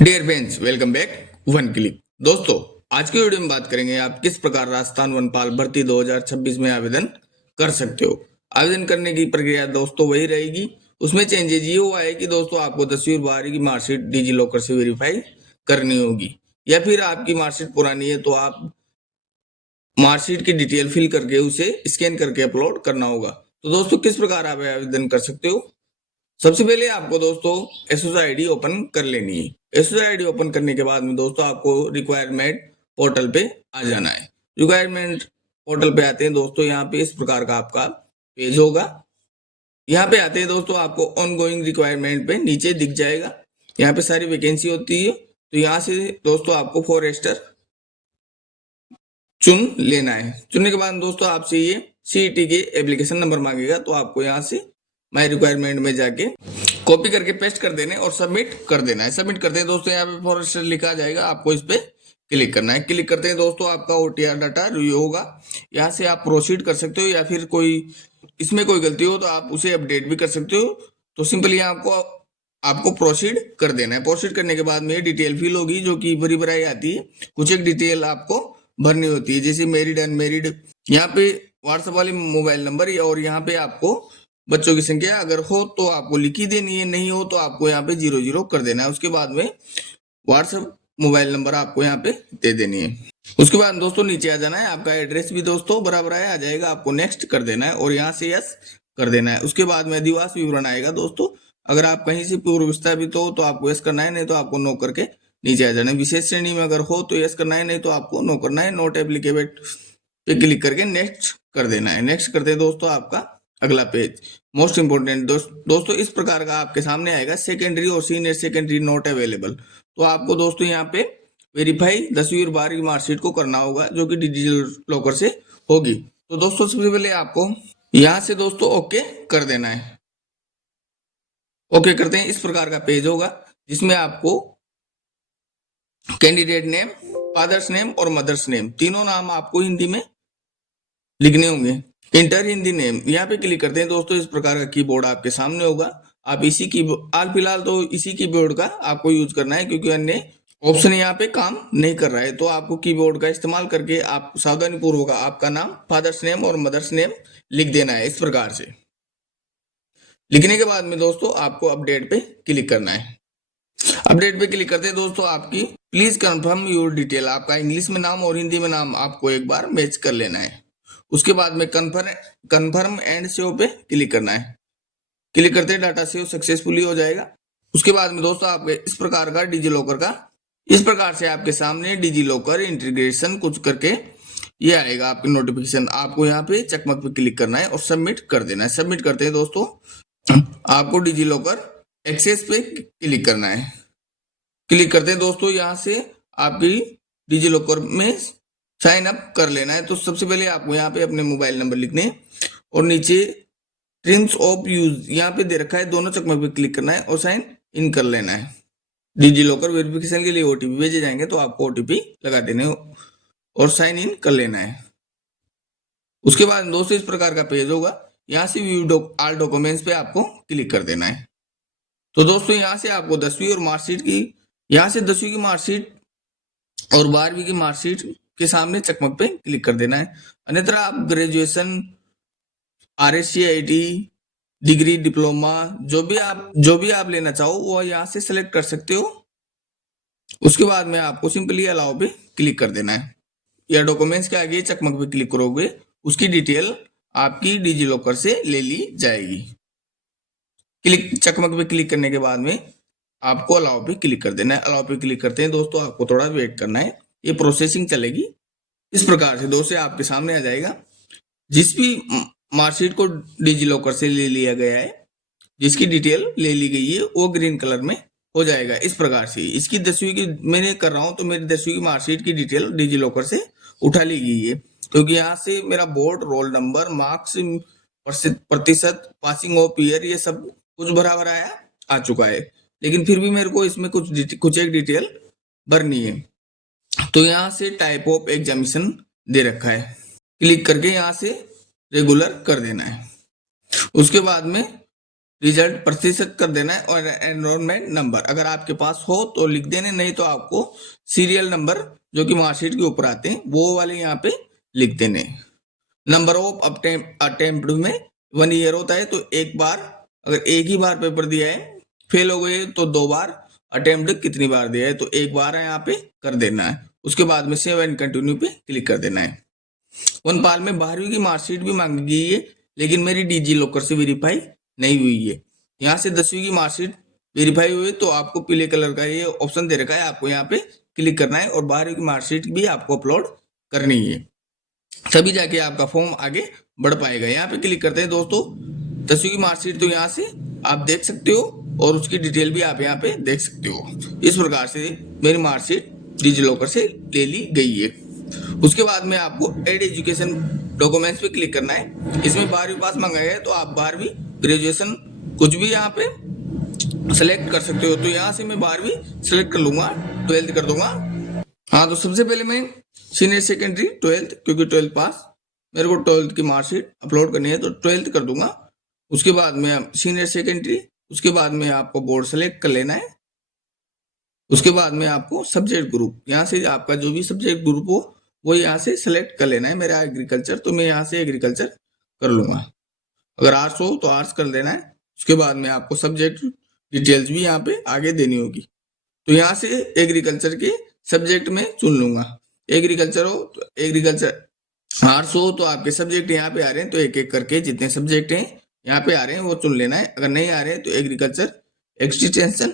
Dear friends, welcome back one click. दोस्तों, आज की वीडियो में बात करेंगे आप किस प्रकार राजस्थान वनपाल भर्ती 2026 में आवेदन कर सकते हो। आवेदन करने की प्रक्रिया दोस्तों वही रहेगी। उसमें चेंजेस ये हुआ है कि दोस्तों आपको 10वीं और 12वीं की मार्कशीट डिजी लॉकर से वेरीफाई करनी होगी, या फिर आपकी मार्कशीट पुरानी है तो आप मार्कशीट की डिटेल फिल करके उसे स्कैन करके अपलोड करना होगा। तो दोस्तों, किस प्रकार आप आवेदन कर सकते हो। सबसे पहले आपको दोस्तों एसएससी आईडी ओपन कर लेनी है। एसएससी आईडी ओपन करने के बाद में दोस्तों आपको रिक्वायरमेंट पोर्टल पे आ जाना है। रिक्वायरमेंट पोर्टल पे आते हैं दोस्तों, यहाँ पे इस प्रकार का आपका पेज होगा। यहाँ पे आते हैं दोस्तों, आपको ऑन गोइंग रिक्वायरमेंट पे नीचे दिख जाएगा। यहाँ पे सारी वैकेंसी होती है। तो यहाँ से दोस्तों आपको फॉरेस्टर चुन लेना है। चुनने के बाद दोस्तों आपसे ये सीईटी के एप्लीकेशन नंबर मांगेगा, तो आपको यहाँ से माय रिक्वायरमेंट में जाके कॉपी करके पेस्ट कर देना है और सबमिट कर देना है। सबमिट करते हैं दोस्तों, यहाँ पे फॉरेस्टर लिखा जाएगा, आपको इस पे क्लिक करना है। क्लिक करते हैं दोस्तों, आपका ओटीआर डाटा रिव्यू होगा। यहाँ से आप प्रोसीड कर सकते हो, या फिर कोई इसमें कोई गलती हो तो आप उसे अपडेट भी कर सकते हो। तो सिंपली आपको आपको प्रोसीड कर देना है। प्रोसीड करने के बाद में डिटेल फिल होगी, जो कि बड़ी बड़ी आती है। कुछ एक डिटेल आपको भरनी होती है, जैसे मैरिड अनमैरिड, यहाँ पे व्हाट्सएप वाले मोबाइल नंबर, और यहाँ पे आपको बच्चों की संख्या अगर हो तो आपको लिखी देनी है, नहीं हो तो आपको यहाँ पे 00 कर देना है। उसके बाद में व्हाट्सएप मोबाइल नंबर आपको यहाँ पे दे देनी है। उसके बाद दोस्तों नीचे आ जाना है। आपका एड्रेस भी दोस्तों बराबर आ जाएगा, आपको नेक्स्ट कर देना है और यहाँ से यस कर देना है। उसके बाद में अधिवास विवरण आएगा दोस्तों। अगर आप कहीं से पूर्व विस्थापित हो तो आपको यस करना है, नहीं तो आपको नो करके नीचे आ जाना है। विशेष श्रेणी में अगर हो तो यस करना है, नहीं तो आपको नो करना है। नोट एप्लीकेबल पे क्लिक करके नेक्स्ट कर देना है। नेक्स्ट करते हैं दोस्तों आपका अगला पेज मोस्ट इंपोर्टेंट दोस्तों इस प्रकार का आपके सामने आएगा। सेकेंडरी और सीनियर सेकेंडरी नॉट अवेलेबल। तो आपको दोस्तों यहाँ पे वेरीफाई 10वीं और 12वीं मार्कशीट को करना होगा, जो कि डिजिटल लॉकर से होगी। तो दोस्तों सबसे पहले आपको यहाँ से दोस्तों ओके कर देना है। ओके करते हैं, इस प्रकार का पेज होगा, जिसमें आपको कैंडिडेट नेम, फादर्स नेम और मदर्स नेम तीनों नाम आपको हिंदी में लिखने होंगे। इंटर हिंदी नेम यहाँ पे क्लिक करते हैं दोस्तों। इस प्रकार का कीबोर्ड आपके सामने होगा। आप इसी की फिलहाल तो इसी कीबोर्ड का आपको यूज करना है, क्योंकि अन्य ऑप्शन यहाँ पे काम नहीं कर रहा है। तो आपको कीबोर्ड का इस्तेमाल करके आप सावधानी पूर्वक आपका नाम, फादर्स नेम और मदर्स नेम लिख देना है। इस प्रकार से लिखने के बाद में दोस्तों आपको अपडेट पे क्लिक करना है। अपडेट पे क्लिक करते हैं दोस्तों, आपकी प्लीज कंफर्म योर डिटेल, आपका इंग्लिश में नाम और हिंदी में नाम आपको एक बार मैच कर लेना है। उसके बाद में कन्फर्म एंड सेव पे क्लिक करना है। क्लिक करते हैं, डाटा सेव सक्सेसफुली हो जाएगा। उसके बाद में दोस्तों आपके इस प्रकार का डिजी लॉकर का इस प्रकार से आपके सामने डिजी लॉकर इंटीग्रेशन कुछ करके ये आएगा आपकी नोटिफिकेशन। आपको यहाँ पे चकमक पे क्लिक करना है और सबमिट कर देना है। सबमिट करते हैं दोस्तों, आपको डिजी लॉकर एक्सेस पे क्लिक करना है। क्लिक करते हैं दोस्तों, यहाँ से आपकी डिजी लॉकर में साइन अप कर लेना है। तो सबसे पहले आपको यहाँ पे अपने मोबाइल नंबर लिखने हैं और नीचे टर्म्स ऑफ यूज यहाँ पे दे रखा है, दोनों चकमक पे क्लिक करना है और साइन इन कर लेना है। डिजी लॉकर वेरिफिकेशन के लिए ओटीपी भेजे जाएंगे, तो आपको ओटीपी लगा देने और साइन इन कर लेना है। उसके बाद दोस्तों इस प्रकार का पेज होगा। यहाँ से व्यू ऑल डॉक्यूमेंट्स पे आपको क्लिक कर देना है। तो दोस्तों यहाँ से आपको 10वीं और मार्कशीट की, यहाँ से 10वीं की मार्कशीट और 12वीं की मार्कशीट के सामने चकमक पे क्लिक कर देना है। अन्यथा आप ग्रेजुएशन, RSC-IT, डिग्री, डिप्लोमा, जो भी आप लेना चाहो वो यहाँ से सिलेक्ट कर सकते हो। उसके बाद में आपको सिंपली अलाउ पे क्लिक कर देना है। या डॉक्यूमेंट्स के आगे चकमक पे क्लिक करोगे, उसकी डिटेल आपकी डिजी लॉकर से ले ली जाएगी। चकमक पे क्लिक करने के बाद में आपको अलाउ पे क्लिक कर देना है। अलाउ पे क्लिक करते हैं दोस्तों, आपको थोड़ा वेट करना है, ये प्रोसेसिंग चलेगी। इस प्रकार से दोस्तों आपके सामने आ जाएगा। जिस भी मार्कशीट को डिजी लॉकर से ले लिया गया है, जिसकी डिटेल ले ली गई है, वो ग्रीन कलर में हो जाएगा। इस प्रकार से इसकी 10वीं की मैंने कर रहा हूं, तो मेरी 10वीं की मार्कशीट की डिटेल डिजी लॉकर से उठा ली गई है, क्योंकि यहाँ से मेरा बोर्ड, रोल नंबर, मार्क्स, प्रतिशत, पासिंग ऑफ ईयर, ये सब कुछ बराबर आ चुका है। लेकिन फिर भी मेरे को इसमें कुछ एक डिटेल भरनी है। तो यहाँ से टाइप ऑफ एग्जामिनेशन दे रखा है, क्लिक करके यहाँ से रेगुलर कर देना है। उसके बाद में रिजल्ट प्रतिशत कर देना है और एनरोलमेंट नंबर अगर आपके पास हो तो लिख देने, नहीं तो आपको सीरियल नंबर जो कि मार्कशीट के ऊपर आते हैं वो वाले यहाँ पे लिख देने। नंबर ऑफ अटेम्प्ट में 1 ईयर होता है, तो एक बार अगर एक ही बार पेपर दिया है, फेल हो गए तो 2 बार, अटेम्प्ट कितनी बार दिया है तो एक बार है यहाँ पे कर देना है। उसके बाद में सेव एंड कंटिन्यू पे क्लिक कर देना है। वनपाल में 12वीं की मार्कशीट भी मांगी गई है, लेकिन मेरी डिजी लॉकर से वेरीफाई नहीं हुई है। यहाँ से 10वीं की मार्कशीट वेरीफाई हुई तो आपको पीले कलर का ये ऑप्शन दे रखा है, आपको यहाँ पे क्लिक करना है और 12वीं की मार्कशीट भी आपको अपलोड करनी है, तभी जाके आपका फॉर्म आगे बढ़ पाएगा। यहाँ पे क्लिक करते हैं दोस्तों, 10वीं की मार्कशीट तो यहाँ से आप देख सकते हो और उसकी डिटेल भी आप यहाँ पे देख सकते हो। इस प्रकार से मेरी मार्कशीट डिजी लॉकर से ले ली गई है। उसके बाद में आपको एड एजुकेशन डॉक्यूमेंट्स पे क्लिक करना है। इसमें 12वीं पास मांगा गया है तो आप 12वीं ग्रेजुएशन कुछ भी यहाँ पे सेलेक्ट कर सकते हो। तो यहाँ से मैं 12वीं सेलेक्ट कर लूंगा, 12th कर दूंगा। हाँ, तो सबसे पहले मैं सीनियर सेकेंडरी 12th, क्योंकि 12th पास मेरे को 12th की मार्कशीट अपलोड करनी है तो 12th कर दूंगा। उसके बाद में सीनियर सेकेंडरी, उसके बाद में आपको बोर्ड सेलेक्ट कर लेना है। उसके बाद में आपको सब्जेक्ट ग्रुप, यहाँ से आपका जो भी सब्जेक्ट ग्रुप हो वो यहाँ से सेलेक्ट कर लेना है। मेरा एग्रीकल्चर, तो मैं यहाँ से एग्रीकल्चर कर लूंगा। अगर आर्ट्स हो तो आर्ट्स कर लेना है। उसके बाद में आपको सब्जेक्ट डिटेल्स भी यहाँ पे आगे देनी होगी। तो यहाँ से एग्रीकल्चर के सब्जेक्ट में चुन लूंगा। एग्रीकल्चर हो तो एग्रीकल्चर, आर्ट्स हो तो आपके सब्जेक्ट यहाँ पे आ रहे हैं तो एक एक करके जितने सब्जेक्ट हैं यहाँ पे आ रहे हैं वो चुन लेना है। अगर नहीं आ रहे हैं तो एग्रीकल्चर एक्सटेंशन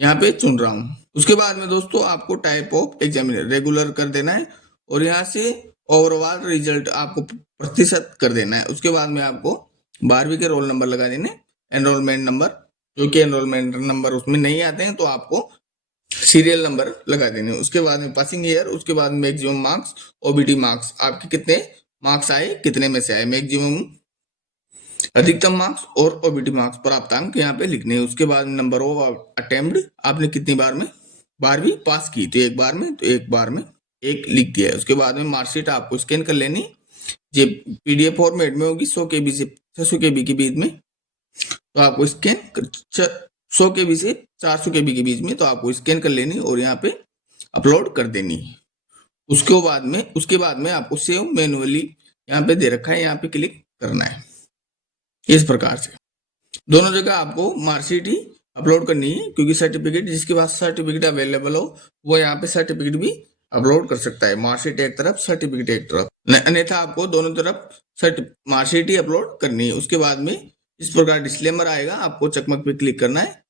यहाँ पे चुन रहा हूँ। उसके बाद में दोस्तों आपको टाइप ऑफ एग्जामिनर रेगुलर कर देना है और यहाँ से ओवरऑल रिजल्ट आपको प्रतिशत कर देना है। उसके बाद में आपको 12वीं के रोल नंबर लगा देने, एनरोलमेंट नंबर, जो कि एनरोलमेंट नंबर उसमें नहीं आते हैं तो आपको सीरियल नंबर लगा देने। उसके बाद में पासिंग ईयर, उसके बाद मैक्सिमम मार्क्स, ओबीटी मार्क्स, आपके कितने मार्क्स आए, कितने में से आए, मैक्सिमम अधिकतम मार्क्स और ओबीटी मार्क्स प्राप्तांक यहाँ पे लिखने हैं। उसके बाद नंबर ऑफ अटेम्प्ट, आपने कितनी बार में 12वीं पास की, तो एक बार में, तो एक बार में एक लिख दिया है। उसके बाद में मार्कशीट आपको स्कैन कर लेनी, जो पीडीएफ फॉर्मेट में होगी 100 KB से 600 KB के बीच में, तो आपको स्कैन 100 KB से 400 KB के बीच में, तो आपको स्कैन कर लेनी और यहाँ पे अपलोड कर देनी। उसके बाद में आपको सेव मैनुअली यहाँ पे दे रखा है, यहाँ पे क्लिक करना है। इस प्रकार से दोनों जगह आपको मार्कशीट ही अपलोड करनी है, क्योंकि सर्टिफिकेट, जिसके पास सर्टिफिकेट अवेलेबल हो वो यहाँ पे सर्टिफिकेट भी अपलोड कर सकता है। मार्कशीट एक तरफ, सर्टिफिकेट एक तरफ, अन्यथा आपको दोनों तरफ मार्कशीट ही अपलोड करनी है। उसके बाद में इस प्रकार डिस्क्लेमर आएगा, आपको चकमक पे क्लिक करना है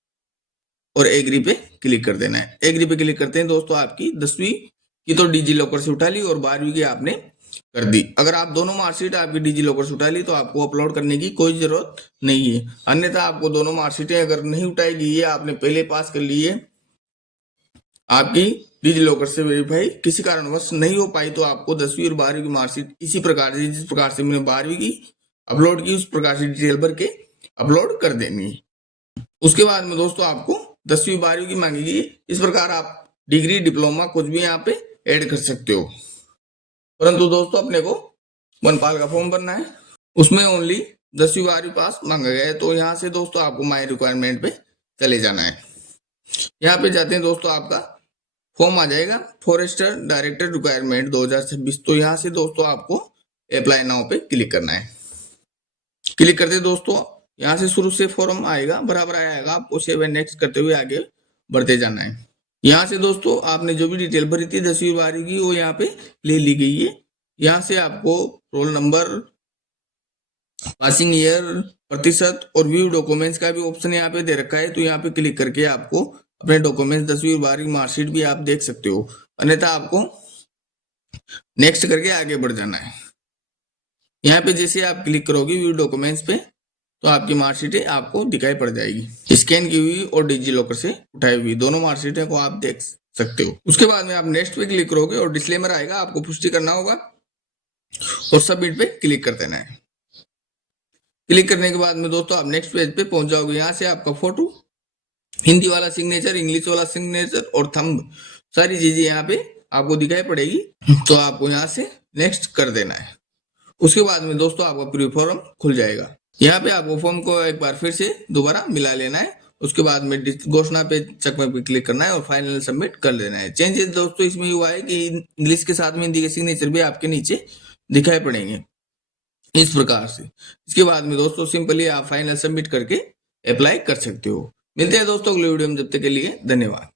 और एग्री पे क्लिक कर देना है। एग्री पे क्लिक करते हैं दोस्तों, आपकी 10वीं की तो डिजी लॉकर से उठा ली और 12वीं की आपने कर दी। अगर आप दोनों मार्कशीट आपकी डिजी लॉकर से उठा ली तो आपको अपलोड करने की कोई जरूरत नहीं है। अन्यथा आपको दोनों मार्कशीटें अगर नहीं उठाई गई है, आपने पहले पास कर ली है, आपकी डिजी लॉकर से वेरीफाई किसी कारणवश नहीं हो पाई, तो आपको 10वीं और 12वीं की मार्कशीट इसी प्रकार से, जिस प्रकार से मैंने 12वीं की अपलोड की उस प्रकार से डिटेल भर के अपलोड कर देनी है। उसके बाद में दोस्तों आपको 10वीं 12वीं की मांगेगी। इस प्रकार आप डिग्री, डिप्लोमा कुछ भी यहाँ पे ऐड कर सकते हो, परंतु दोस्तों अपने को वनपाल का फॉर्म भरना है, उसमें ओनली 10वीं 12वीं पास मांगा गया है। तो यहाँ से दोस्तों आपको माई रिक्वायरमेंट पे चले जाना है। यहाँ पे जाते हैं दोस्तों, आपका फॉर्म आ जाएगा फॉरेस्टर डायरेक्टर रिक्वायरमेंट 2026। तो यहाँ से दोस्तों आपको अप्लाई नाउ पे क्लिक करना है। क्लिक करते दोस्तों, यहाँ से शुरू से फॉर्म आएगा, बराबर आएगा, आपको सेव एंड नेक्स्ट करते हुए आगे बढ़ते जाना है। यहाँ से दोस्तों आपने जो भी डिटेल भरी थी 10वीं 12वीं की वो यहाँ पे ले ली गई है। यहाँ से आपको रोल नंबर, पासिंग ईयर, प्रतिशत और व्यू डॉक्यूमेंट्स का भी ऑप्शन यहाँ पे दे रखा है। तो यहाँ पे क्लिक करके आपको अपने डॉक्यूमेंट्स 10वीं 12वीं की मार्कशीट भी आप देख सकते हो, अन्यथा आपको नेक्स्ट करके आगे बढ़ जाना है। यहाँ पे जैसे आप क्लिक करोगे व्यू डॉक्यूमेंट्स पे तो आपकी मार्कशीटें आपको दिखाई पड़ जाएगी, स्कैन की हुई और डिजी लॉकर से उठाई हुई दोनों मार्कशीटें को आप देख सकते हो। उसके बाद में आप नेक्स्ट पे क्लिक करोगे और डिस्क्लेमर आएगा, आपको पुष्टि करना होगा और सबमिट पे क्लिक कर देना है। क्लिक करने के बाद में दोस्तों आप नेक्स्ट पेज पे पहुंच जाओगे। यहाँ से आपका फोटो, हिंदी वाला सिग्नेचर, इंग्लिश वाला सिग्नेचर और थंब, सारी चीजें यहाँ पे आपको दिखाई पड़ेगी। तो आपको यहाँ से नेक्स्ट कर देना है। उसके बाद में दोस्तों आपका प्री फॉर्म खुल जाएगा। यहाँ पे आपको फॉर्म को एक बार फिर से दोबारा मिला लेना है। उसके बाद में घोषणा पे चकमे पे क्लिक करना है और फाइनल सबमिट कर लेना है। चेंजेस दोस्तों इसमें हुआ है कि इंग्लिश के साथ में हिंदी के सिग्नेचर भी आपके नीचे दिखाई पड़ेंगे इस प्रकार से। इसके बाद में दोस्तों सिंपली आप फाइनल सबमिट करके अप्लाई कर सकते हो। मिलते हैं दोस्तों अगले वीडियो में, जब तक के लिए धन्यवाद।